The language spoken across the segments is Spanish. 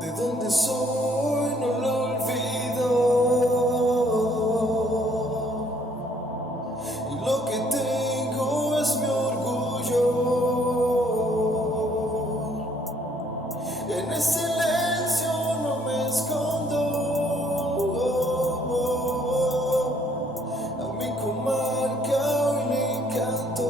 De dónde soy no lo olvido, y lo que tengo es mi orgullo. En el silencio no me escondo, a mi comarca hoy le canto.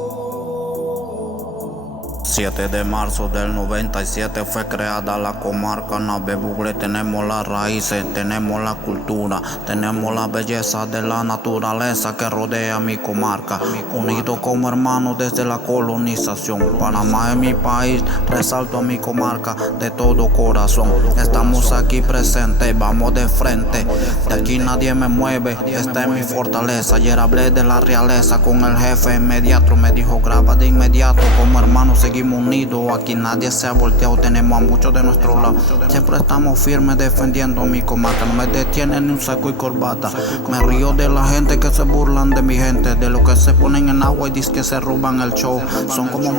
7 de marzo del 97 fue creada la comarca Nave Bugle. Tenemos las raíces, tenemos la cultura, tenemos la belleza de la naturaleza que rodea mi comarca. Unidos como hermanos desde la colonización. Panamá es mi país, resalto a mi comarca de todo corazón. Estamos aquí presentes, vamos de frente. De aquí nadie me mueve, esta es mi fortaleza. Ayer hablé de la realeza con el jefe inmediato. Me dijo graba de inmediato, como hermanos seguimos unidos, aquí nadie se ha volteado, tenemos a muchos de nuestro lado. Siempre estamos firmes defendiendo mi comarca, no me detienen ni un saco y corbata. Me río de la gente que se burlan de mi gente, de los que se ponen en agua y dicen que se roban el show. Son como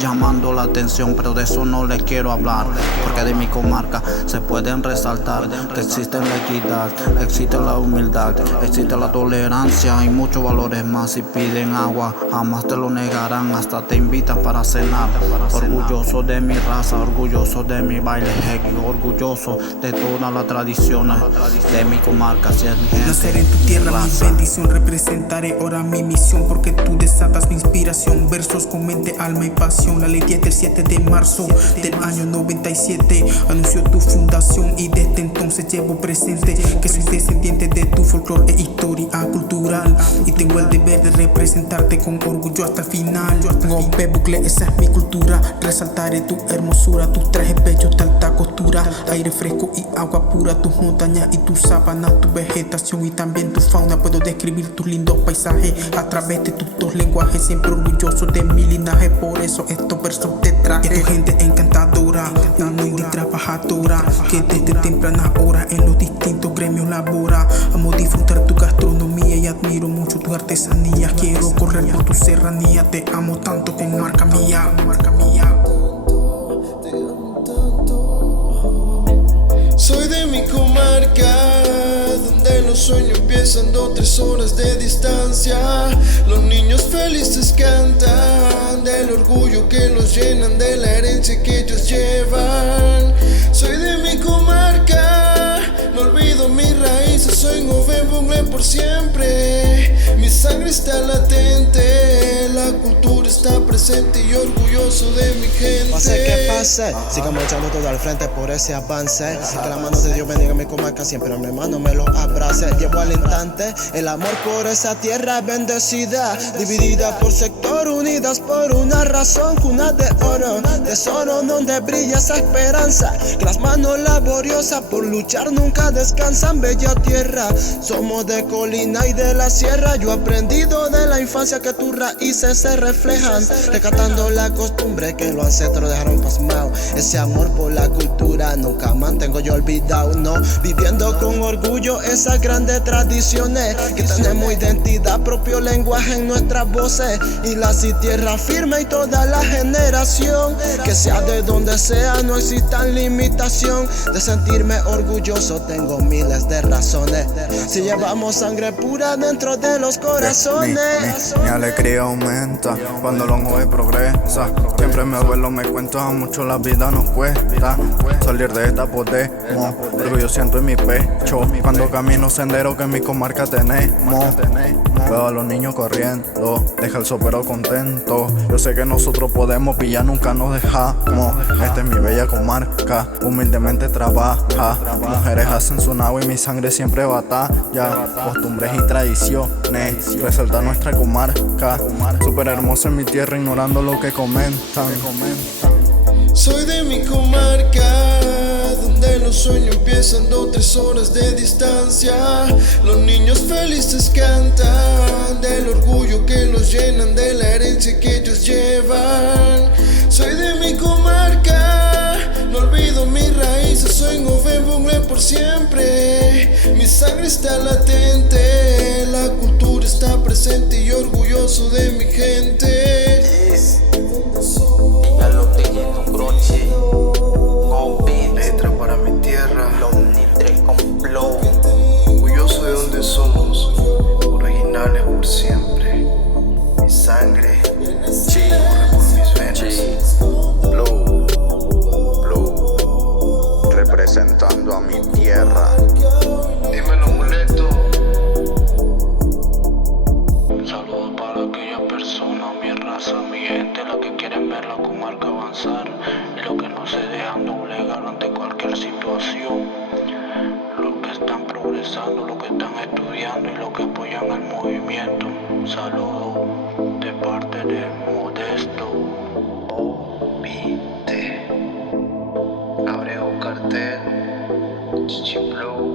llamando la atención, pero de eso no les quiero hablar, porque de mi comarca se pueden resaltar que existe la equidad, existe la humildad, existe la tolerancia y muchos valores más. Si piden agua jamás te lo negarán, hasta te invitan para cenar. Orgulloso de mi raza, orgulloso de mi baile reggae, orgulloso de todas las tradiciones de mi comarca. Si es mi gente, nacer en tu tierra, mi bendición, representaré ahora mi misión, porque tú desatas mi inspiración, versos con mente, alma y pasión. La ley 10 del 7 de marzo del año 97 anunció tu fundación, y desde entonces llevo presente que soy descendiente de tu folclore e historia cultural, y tengo el deber de representarte con orgullo hasta el final. Nave Bugle, esa es mi cultura, resaltaré tu hermosura, tus trajes bellos de alta costura, aire fresco y agua pura, tus montañas y tus sabanas, tu vegetación y también tu fauna. Puedo describir tus lindos paisajes a través de tus dos lenguajes, siempre orgulloso de mi linaje, por eso estos versos te traje. Es tu gente encantadora, una y trabajadora, que desde temprana hora en los distintos gremios labora. Amo disfrutar tu gastronomía y admiro mucho tu artesanía. Quiero correr por tu serranía, te amo tanto como marca mía, marca mía. Soy de mi comarca, donde los sueños empiezan 3 horas de distancia. Los niños felices cantan del orgullo que los llenan, de la herencia que ellos llevan. Soy de mi comarca, no olvido mis raíces, soy Nave Bugle por siempre. Mi sangre está latente, la cultura está presente y orgulloso de mi gente. Pase que pase, sigamos echando todo al frente por ese avance. Que la mano de Dios bendiga mi comarca, siempre mi hermano me lo abrace. Llevo al instante el amor por esa tierra bendecida, dividida por sector, unidas por una razón. Cuna de oro, tesoro donde brilla esa esperanza, que las manos laboriosas por luchar nunca descansan. Bella tierra, somos de colina y de la sierra. Yo he aprendido de la infancia que tus raíces se reflejan, rescatando la costumbre que los ancestros dejaron pasmado. Ese amor por la cultura nunca mantengo yo olvidado, no. Viviendo con orgullo esas grandes tradiciones, que tenemos identidad, propio lenguaje en nuestras voces, y la tierra firme y toda la generación. Que sea de donde sea, no existan limitación. De sentirme orgulloso tengo miles de razones, si llevamos sangre pura dentro de los corazones. Mi alegría aumenta cuando los jóvenes progresa. Siempre mi abuelo me cuenta mucho la vida nos cuesta. Salir de esta podemos, orgullo siento en mi pecho cuando camino sendero que en mi comarca tenemos. Veo a los niños corriendo, deja el sopero contento. Yo sé que nosotros podemos y ya nunca nos dejamos. Esta es mi bella comarca, humildemente trabaja. Mujeres hacen su nabo y mi sangre siempre batalla. Costumbres y tradiciones, resalta nuestra comarca. Súper hermosa en mi tierra, ignorando lo que comentan. Soy de mi comarca, donde los sueños empiezan 3 horas de distancia. Los niños felices cantan del orgullo que los llenan, de la herencia que ellos llevan. Soy de mi comarca, no olvido mis raíces, soy Nave Bugle por siempre. Mi sangre está latente, la cultura está presente y orgulloso de mi gente. Dígalo, Tiguito Croce, Letra para representando a mi tierra. Dímelo, muleto. Un saludo para aquellas personas, mi raza, mi gente, la que quieren ver la comarca avanzar y los que no se dejan doblegar ante cualquier situación. Los que están progresando, los que están estudiando y los que apoyan el movimiento. Un saludo de parte de Modesto OBT, Abreu Cartel, Chichi Flow.